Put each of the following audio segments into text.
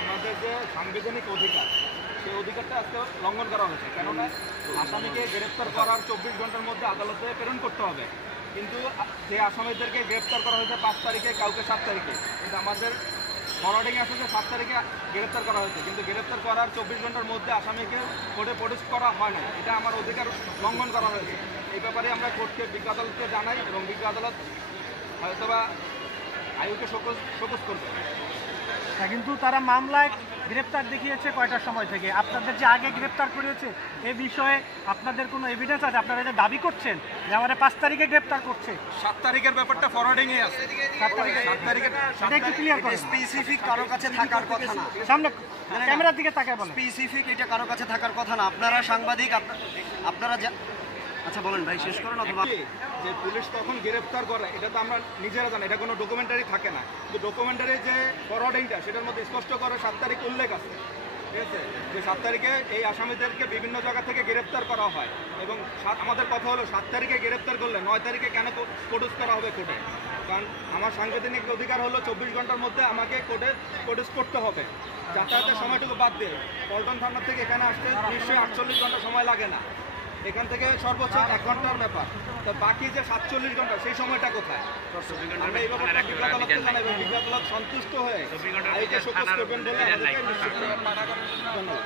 আমাদের যে সাংবিধানিক অধিকার, সেই অধিকারটা আজকে লঙ্ঘন করা হয়েছে। কেননা আসামিকে গ্রেপ্তার করার 24 ঘন্টার মধ্যে আদালতে প্রেরণ করতে হবে, কিন্তু যে আসামিদেরকে গ্রেপ্তার করা হয়েছে 5 তারিখে, কাউকে 7 তারিখে, কিন্তু আমাদের ফরওয়ার্ডিং আছে যে 7 তারিখে গ্রেপ্তার করা হয়েছে, কিন্তু গ্রেপ্তার করার 24 ঘন্টার মধ্যে আসামিকে কোর্টে প্রডিউস করা হয় না। এটা আমার অধিকার লঙ্ঘন করা হয়েছে। এই ব্যাপারে আমরা কোর্টকে, বিজ্ঞ আদালতকে জানাই এবং বিজ্ঞ আদালত হয়তোবা আইয়ুকে শোকজ করবে। কিন্তু তারা মামলায় গ্রেপ্তার দেখিয়েছে কয়টার সময় থেকে? আপনাদের যে আগে গ্রেপ্তার করেছে এ বিষয়ে আপনাদের কোনো এভিডেন্স আছে? আপনারা যে দাবি করছেন যে আমাদের 5 তারিখে গ্রেপ্তার করছে, 7 তারিখের ব্যাপারটা ফরওয়ার্ডিংয়ে আছে। 7 তারিখে সেটা একটু ক্লিয়ার করেন। স্পেসিফিক কারো কাছে থাকার কথা না, সামনে ক্যামেরার দিকে তাকায় বলেন। স্পেসিফিক এটা কারো কাছে থাকার কথা না। আপনারা সাংবাদিক, আপনারা আচ্ছা বলেন ভাই, শেষ করুন। অথবা যে পুলিশ তখন গ্রেপ্তার করে এটা তো আমরা নিজেরা জানি, এটা কোনো ডকুমেন্টারি থাকে না, কিন্তু ডকুমেন্টারি যে ফরওয়ার্ডিংটা সেটার মধ্যে স্পষ্ট করে 7 তারিখ উল্লেখ আছে, ঠিক আছে, যে 7 তারিখে এই আসামিদেরকে বিভিন্ন জায়গা থেকে গ্রেপ্তার করা হয়। এবং আমাদের কথা হলো 7 তারিখে গ্রেপ্তার করলে 9 তারিখে কেন প্রডিউস করা হবে কোর্টে? কারণ আমার সাংবিধানিক অধিকার হলো 24 ঘন্টার মধ্যে আমাকে কোর্টে প্রডিউস করতে হবে। যাতায়াতের সময়টুকু বাদ দিয়ে পল্টন থানা থেকে এখানে আসতে নিশ্চয়ই 48 ঘন্টা সময় লাগে না, এখান থেকে সর্বোচ্চ 1 ঘন্টার ব্যাপার। তো বাকি যে 47 ঘন্টা সেই সময়টা কোথায়? আমরা এই ব্যাপারটা বিজ্ঞ আদালতকে জানাই এবং বিজ্ঞ আদালত সন্তুষ্ট হয়ে আইকে শোকজ করবেন বলে আমাদেরকে নিশ্চিত করে। ধন্যবাদ।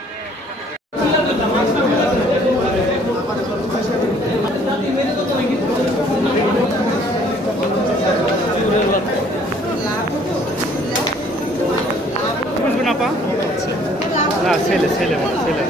ছেলে